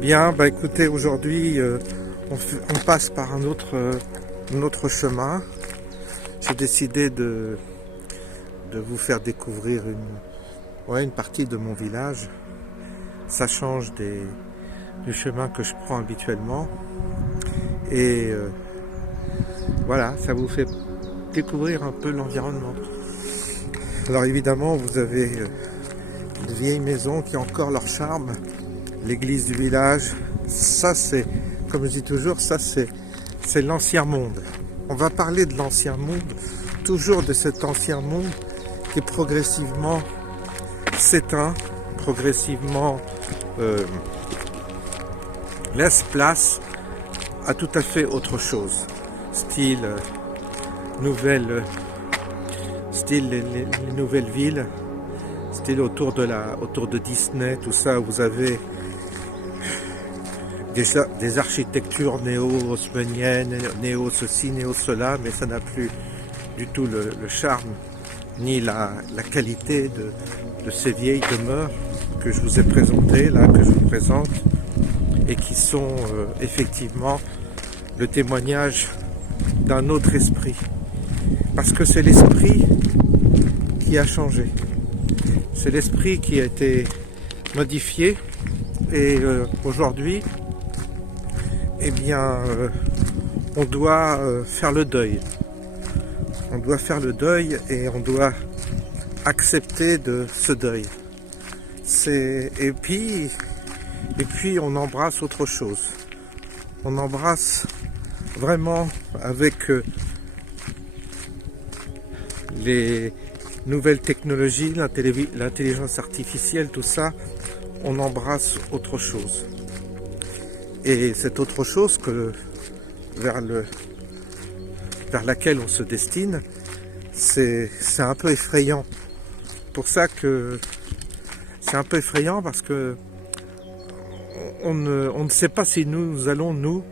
Bien, bah écoutez, aujourd'hui on passe par un autre chemin. J'ai décidé de vous faire découvrir une partie de mon village. Ça change du chemin que je prends habituellement. Et voilà, ça vous fait découvrir un peu l'environnement. Alors évidemment, vous avez une vieille maison qui a encore leur charme. L'église du village, ça c'est, comme je dis toujours, ça c'est l'ancien monde. On va parler de l'ancien monde, toujours de cet ancien monde qui progressivement s'éteint, progressivement laisse place à tout à fait autre chose. Style les nouvelles villes, style autour de Disney, tout ça, vous avez des architectures néo-haussmanniennes, néo-ceci, néo-cela, mais ça n'a plus du tout le charme ni la qualité de ces vieilles demeures que je vous ai présentées, là, que je vous présente, et qui sont effectivement le témoignage d'un autre esprit. Parce que c'est l'esprit qui a changé. C'est l'esprit qui a été modifié, et aujourd'hui, eh bien, on doit faire le deuil. On doit faire le deuil et on doit accepter de ce deuil. Et puis on embrasse autre chose. On embrasse vraiment avec les nouvelles technologies, l'intelligence artificielle, tout ça, on embrasse autre chose. Et cette autre chose vers laquelle on se destine, c'est un peu effrayant. Pour ça que c'est un peu effrayant, parce que on ne sait pas si nous allons, nous,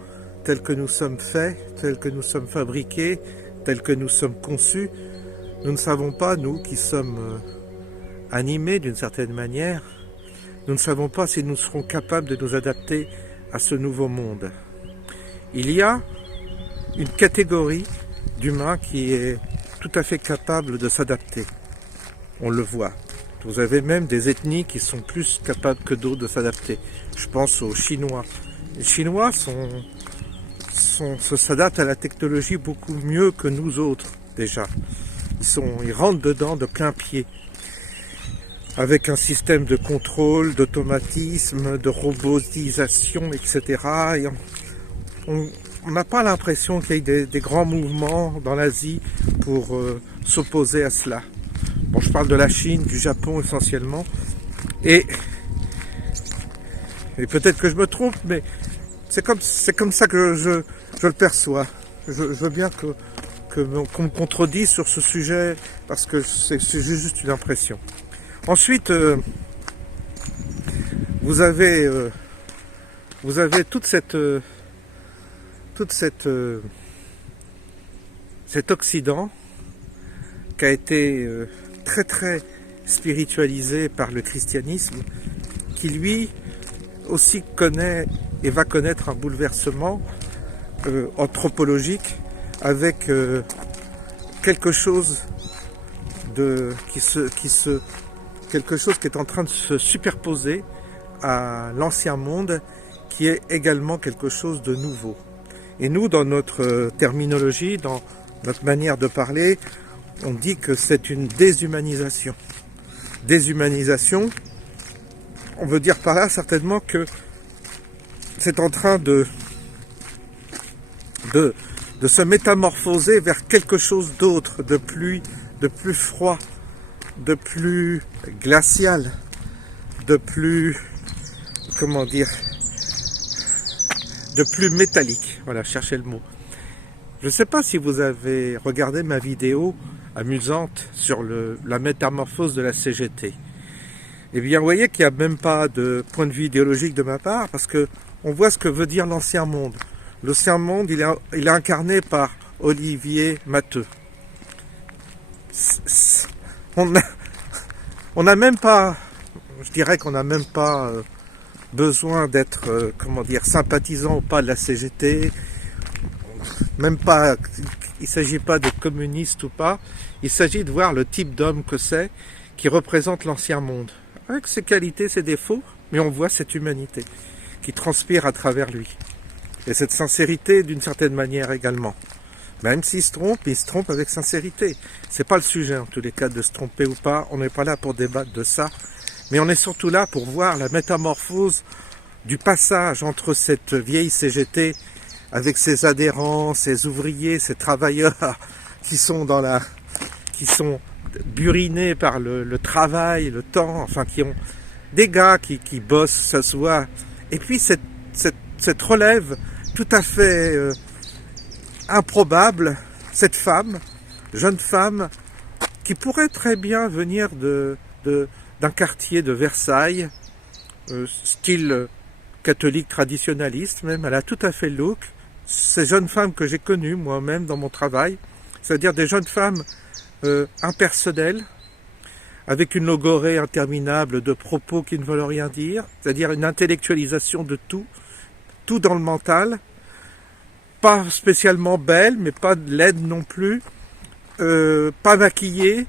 tels que nous sommes faits, tels que nous sommes fabriqués, tels que nous sommes conçus, nous ne savons pas, nous qui sommes animés d'une certaine manière, nous ne savons pas si nous serons capables de nous adapter à ce nouveau monde. Il y a une catégorie d'humains qui est tout à fait capable de s'adapter. On le voit. Vous avez même des ethnies qui sont plus capables que d'autres de s'adapter. Je pense aux Chinois. Les Chinois s'adaptent à la technologie beaucoup mieux que nous autres, déjà. Ils rentrent dedans de plein pied, avec un système de contrôle, d'automatisme, de robotisation, etc. Et on n'a pas l'impression qu'il y ait des grands mouvements dans l'Asie pour s'opposer à cela. Bon, je parle de la Chine, du Japon essentiellement, et peut-être que je me trompe, mais c'est comme ça que je le perçois. Je veux bien qu'on me contredise sur ce sujet, parce que c'est juste une impression. Ensuite, vous avez cet Occident qui a été très très spiritualisé par le christianisme, qui lui aussi connaît et va connaître un bouleversement anthropologique, avec quelque chose qui est en train de se superposer à l'ancien monde, qui est également quelque chose de nouveau. Et nous, dans notre terminologie, dans notre manière de parler, on dit que c'est une déshumanisation. Déshumanisation, on veut dire par là certainement que c'est en train de se métamorphoser vers quelque chose d'autre, de plus froid, de plus glacial, de plus, de plus métallique. Voilà, cherchez le mot. Je ne sais pas si vous avez regardé ma vidéo amusante sur la métamorphose de la CGT. Eh bien, vous voyez qu'il n'y a même pas de point de vue idéologique de ma part, parce que on voit ce que veut dire l'ancien monde. L'ancien monde, il est incarné par Olivier Matteux. On n'a même pas, je dirais qu'on n'a même pas besoin d'être, comment dire, sympathisant ou pas de la CGT, même pas, il ne s'agit pas d'être communiste ou pas, il s'agit de voir le type d'homme que c'est, qui représente l'ancien monde, avec ses qualités, ses défauts, mais on voit cette humanité qui transpire à travers lui. Et cette sincérité d'une certaine manière également. Même s'il se trompe avec sincérité. C'est pas le sujet en tous les cas de se tromper ou pas, on n'est pas là pour débattre de ça, mais on est surtout là pour voir la métamorphose du passage entre cette vieille CGT avec ses adhérents, ses ouvriers, ses travailleurs qui sont burinés par le travail, le temps, enfin qui ont des gars qui bossent, ça se voit. Et puis cette relève tout à fait improbable, cette femme, jeune femme, qui pourrait très bien venir d'un quartier de Versailles, style catholique traditionnaliste même, elle a tout à fait le look. Ces jeunes femmes que j'ai connues moi-même dans mon travail, c'est-à-dire des jeunes femmes impersonnelles, avec une logorée interminable de propos qui ne veulent rien dire, c'est-à-dire une intellectualisation de tout dans le mental, pas spécialement belle, mais pas laide non plus, pas maquillée,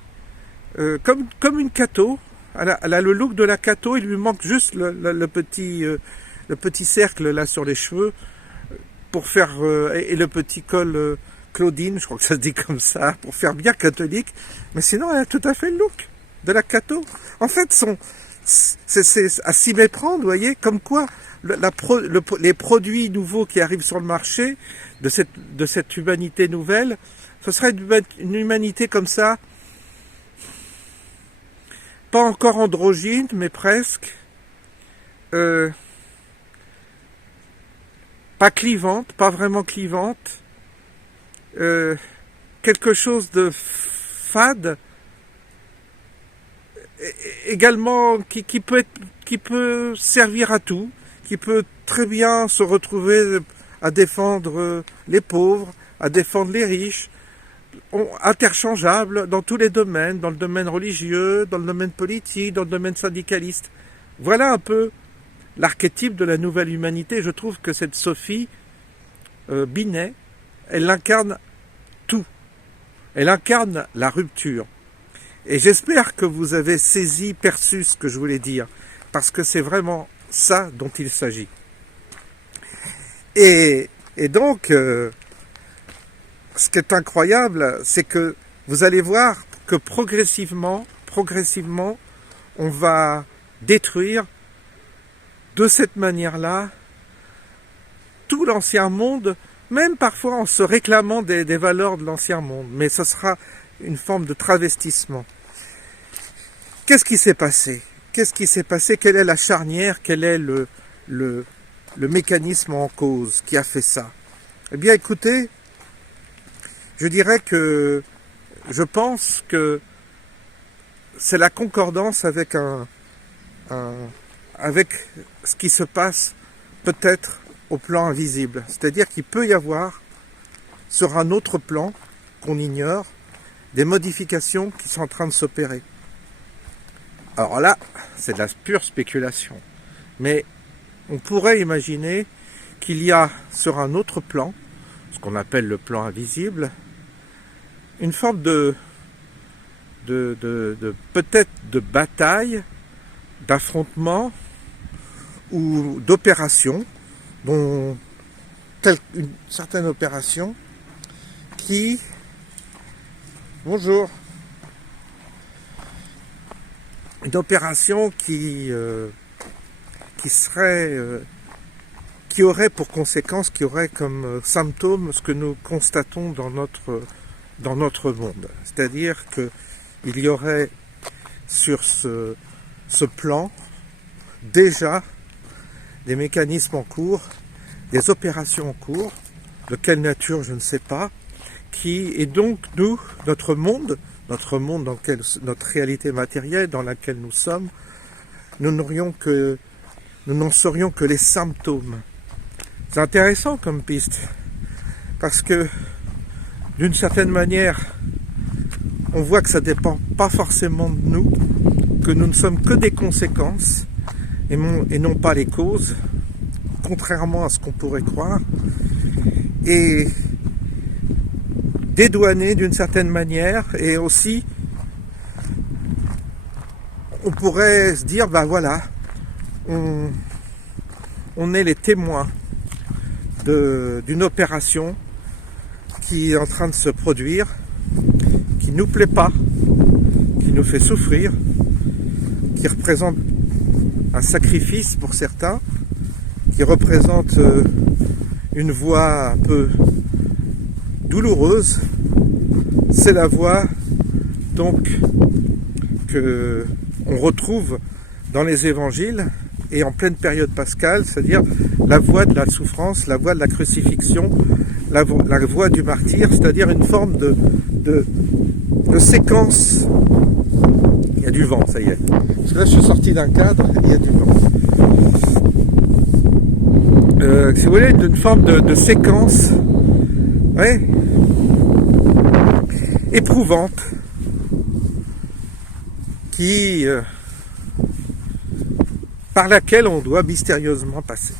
comme une catho. Elle a le look de la catho, il lui manque juste le petit cercle là sur les cheveux, pour faire et le petit col Claudine, je crois que ça se dit comme ça, pour faire bien catholique, mais sinon elle a tout à fait le look de la catho. En fait, c'est à s'y méprendre, vous voyez, comme quoi les produits nouveaux qui arrivent sur le marché de cette humanité nouvelle, ce serait une humanité comme ça, pas encore androgyne, mais presque, pas clivante, pas vraiment clivante, quelque chose de fade, également qui peut servir à tout, qui peut très bien se retrouver à défendre les pauvres, à défendre les riches, interchangeable dans tous les domaines, dans le domaine religieux, dans le domaine politique, dans le domaine syndicaliste. Voilà un peu l'archétype de la nouvelle humanité. Je trouve que cette Sophie Binet, elle incarne tout. Elle incarne la rupture. Et j'espère que vous avez perçu ce que je voulais dire, parce que c'est vraiment ça dont il s'agit. Et donc, ce qui est incroyable, c'est que vous allez voir que progressivement, on va détruire de cette manière-là tout l'ancien monde, même parfois en se réclamant des valeurs de l'ancien monde. Mais ce sera une forme de travestissement. Qu'est-ce qui s'est passé ? Quelle est la charnière ? Quel est le mécanisme en cause qui a fait ça ? Eh bien, écoutez, je dirais que je pense que c'est la concordance avec avec ce qui se passe peut-être au plan invisible. C'est-à-dire qu'il peut y avoir, sur un autre plan qu'on ignore, des modifications qui sont en train de s'opérer. Alors là, c'est de la pure spéculation. Mais on pourrait imaginer qu'il y a sur un autre plan, ce qu'on appelle le plan invisible, une forme de peut-être de bataille, d'affrontement ou d'opération, dont une certaine opération qui... Bonjour. Une opération qui aurait pour conséquence, qui aurait comme symptôme ce que nous constatons dans notre monde. C'est-à-dire qu'il y aurait sur ce plan déjà des mécanismes en cours, des opérations en cours, de quelle nature je ne sais pas, et donc nous, notre monde dans lequel, notre réalité matérielle dans laquelle nous sommes, nous n'en serions que les symptômes. C'est intéressant comme piste, parce que d'une certaine manière, on voit que ça ne dépend pas forcément de nous, que nous ne sommes que des conséquences, et non pas les causes, contrairement à ce qu'on pourrait croire, et dédouaner d'une certaine manière, et aussi on pourrait se dire, ben voilà, on est les témoins d'une opération qui est en train de se produire, qui nous plaît pas, qui nous fait souffrir, qui représente un sacrifice pour certains, qui représente une voie un peu douloureuse. C'est la voie donc que on retrouve dans les évangiles et en pleine période pascale, c'est-à-dire la voie de la souffrance, la voie de la crucifixion, la voie du martyr, c'est-à-dire une forme de séquence. Il y a du vent, ça y est. Parce que là, je suis sorti d'un cadre et il y a du vent. Si vous voulez, d'une forme de séquence, ouais, éprouvante, qui par laquelle on doit mystérieusement passer.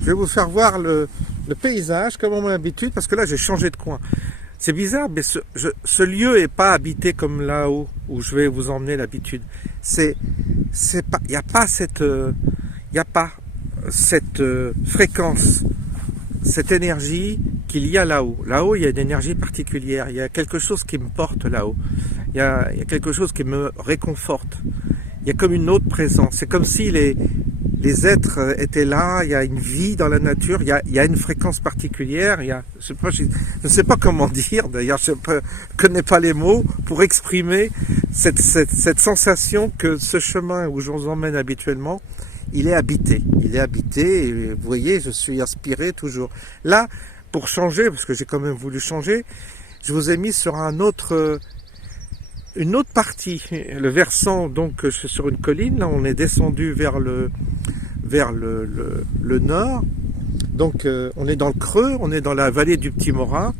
Je vais vous faire voir le paysage comme à mon habitude, parce que là j'ai changé de coin. C'est bizarre, mais ce lieu n'est pas habité comme là-haut où je vais vous emmener d'habitude. Il n'y a pas cette fréquence, cette énergie qu'il y a là-haut. Là-haut, il y a une énergie particulière. Il y a quelque chose qui me porte là-haut. Il y a quelque chose qui me réconforte. Il y a comme une autre présence. C'est comme si les êtres étaient là, il y a une vie dans la nature, il y a une fréquence particulière, je ne sais pas comment dire, d'ailleurs je ne connais pas les mots pour exprimer cette sensation que ce chemin où je vous emmène habituellement, il est habité. Il est habité, et vous voyez, je suis inspiré toujours. Là, pour changer, parce que j'ai quand même voulu changer, je vous ai mis sur une autre partie, le versant, donc je suis sur une colline, là on est descendu vers le nord, donc on est dans le creux, on est dans la vallée du Petit Morin,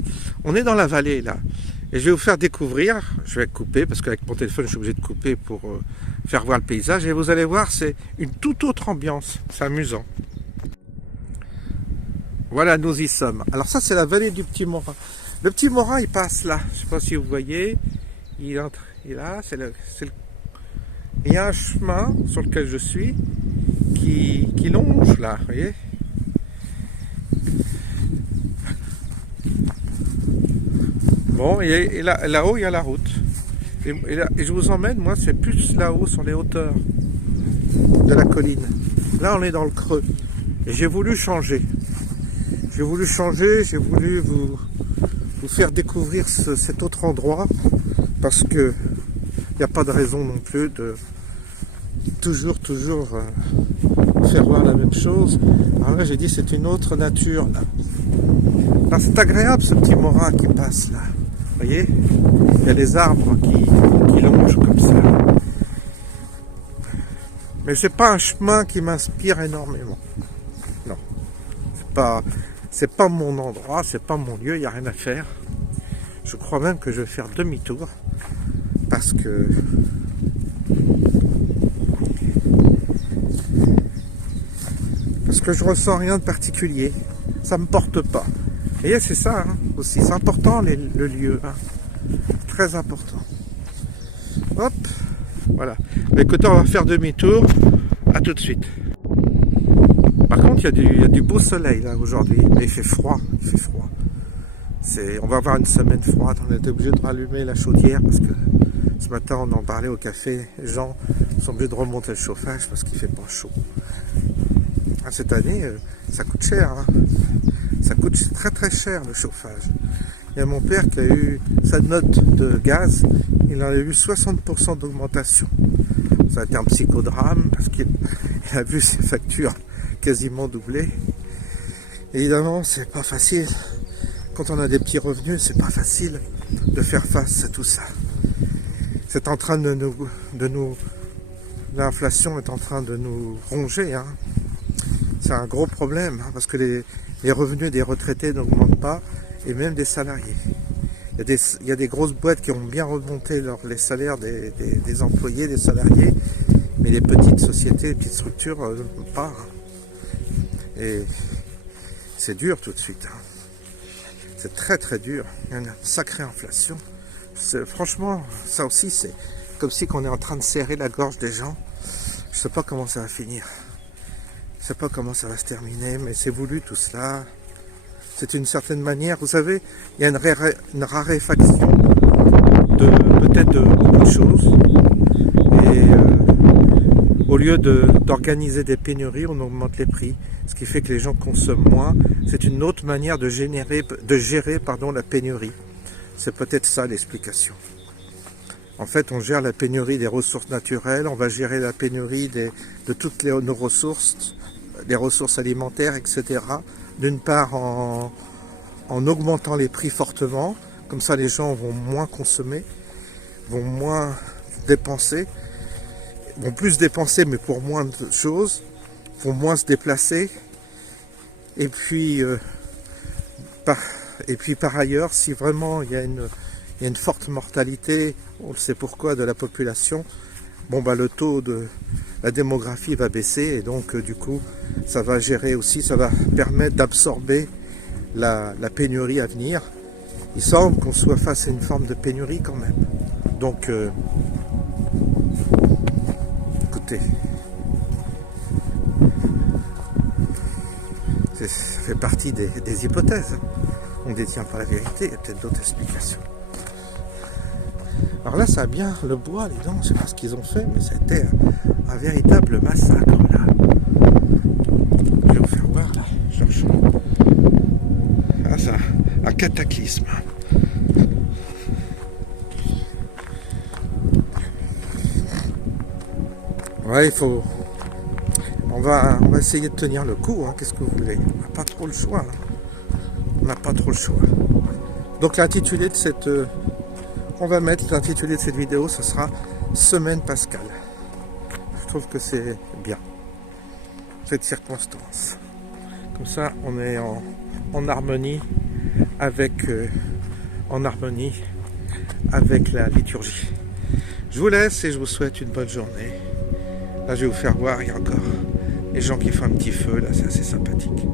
on est dans la vallée là, et je vais vous faire découvrir, je vais couper, parce qu'avec mon téléphone je suis obligé de couper pour faire voir le paysage, et vous allez voir, c'est une toute autre ambiance, c'est amusant. Voilà, nous y sommes. Alors ça c'est la vallée du Petit Morin. Le Petit Morin il passe là, je ne sais pas si vous voyez, il entre, et là, il y a un chemin sur lequel je suis qui longe là, vous voyez. Bon, et là-haut, il y a la route. Et je vous emmène, moi, c'est plus là-haut, sur les hauteurs de la colline. Là, on est dans le creux. Et j'ai voulu changer. J'ai voulu vous faire découvrir cet autre endroit, parce que il n'y a pas de raison non plus de toujours faire voir la même chose. Alors là, j'ai dit, c'est une autre nature, là. Alors, c'est agréable, ce Petit Morin qui passe, là. Vous voyez, il y a les arbres qui longent comme ça. Mais c'est pas un chemin qui m'inspire énormément. Non. C'est pas mon endroit, c'est pas mon lieu, il n'y a rien à faire. Je crois même que je vais faire demi-tour. Parce que je ressens rien de particulier, ça me porte pas. Et c'est ça hein, aussi, c'est important le lieu, hein. Très important. Hop, voilà. Écoutez, on va faire demi-tour, à tout de suite. Par contre, il y a du beau soleil là aujourd'hui, mais il fait froid, on va avoir une semaine froide, on était obligé de rallumer la chaudière parce que ce matin on en parlait au café, les gens sont obligés de remonter le chauffage parce qu'il fait pas chaud. Cette année, ça coûte cher, hein. Ça coûte très très cher le chauffage. Il y a mon père qui a eu sa note de gaz, il en a eu 60% d'augmentation. Ça a été un psychodrame parce qu'il a vu ses factures quasiment doublées. Évidemment, c'est pas facile. Quand on a des petits revenus, c'est pas facile de faire face à tout ça. C'est en train de l'inflation est en train de nous ronger. Hein. C'est un gros problème hein, parce que les revenus des retraités n'augmentent pas et même des salariés. Il y a des grosses boîtes qui ont bien remonté les salaires des employés, des salariés, mais les petites sociétés, les petites structures, pas. Hein. Et c'est dur tout de suite. Hein. C'est très très dur. Il y a une sacrée inflation. Franchement, ça aussi, c'est comme si on est en train de serrer la gorge des gens. Je ne sais pas comment ça va finir. Je ne sais pas comment ça va se terminer, mais c'est voulu tout cela. C'est une certaine manière, vous savez, il y a une raréfaction peut-être de beaucoup de choses. Et au lieu d'organiser des pénuries, on augmente les prix. Ce qui fait que les gens consomment moins. C'est une autre manière de gérer la pénurie. C'est peut-être ça l'explication. En fait, on gère la pénurie des ressources naturelles, on va gérer la pénurie de toutes nos ressources, des ressources alimentaires, etc. D'une part en augmentant les prix fortement, comme ça les gens vont moins consommer, vont moins dépenser, vont plus dépenser mais pour moins de choses, vont moins se déplacer. Et puis par ailleurs, si vraiment il y a une forte mortalité, on le sait pourquoi, de la population, le taux de la démographie va baisser et donc du coup ça va gérer aussi, ça va permettre d'absorber la pénurie à venir. Il semble qu'on soit face à une forme de pénurie quand même. Donc écoutez, ça fait partie des hypothèses. On ne détient pas la vérité, il y a peut-être d'autres explications. Alors là, ça a bien le bois, les dents, je ne sais pas ce qu'ils ont fait, mais c'était un véritable massacre là. Je vais vous faire voir là, cherche. Ah, ça, un cataclysme. Ouais, on va essayer de tenir le coup, hein. Qu'est-ce que vous voulez? On n'a pas trop le choix. Hein. On n'a pas trop le choix. Donc l'intitulé de cette... on va mettre l'intitulé de cette vidéo, ce sera Semaine Pascale. Je trouve que c'est bien, cette circonstance. Comme ça, on est en harmonie avec la liturgie. Je vous laisse et je vous souhaite une bonne journée. Là, je vais vous faire voir, il y a encore les gens qui font un petit feu, là, c'est assez sympathique.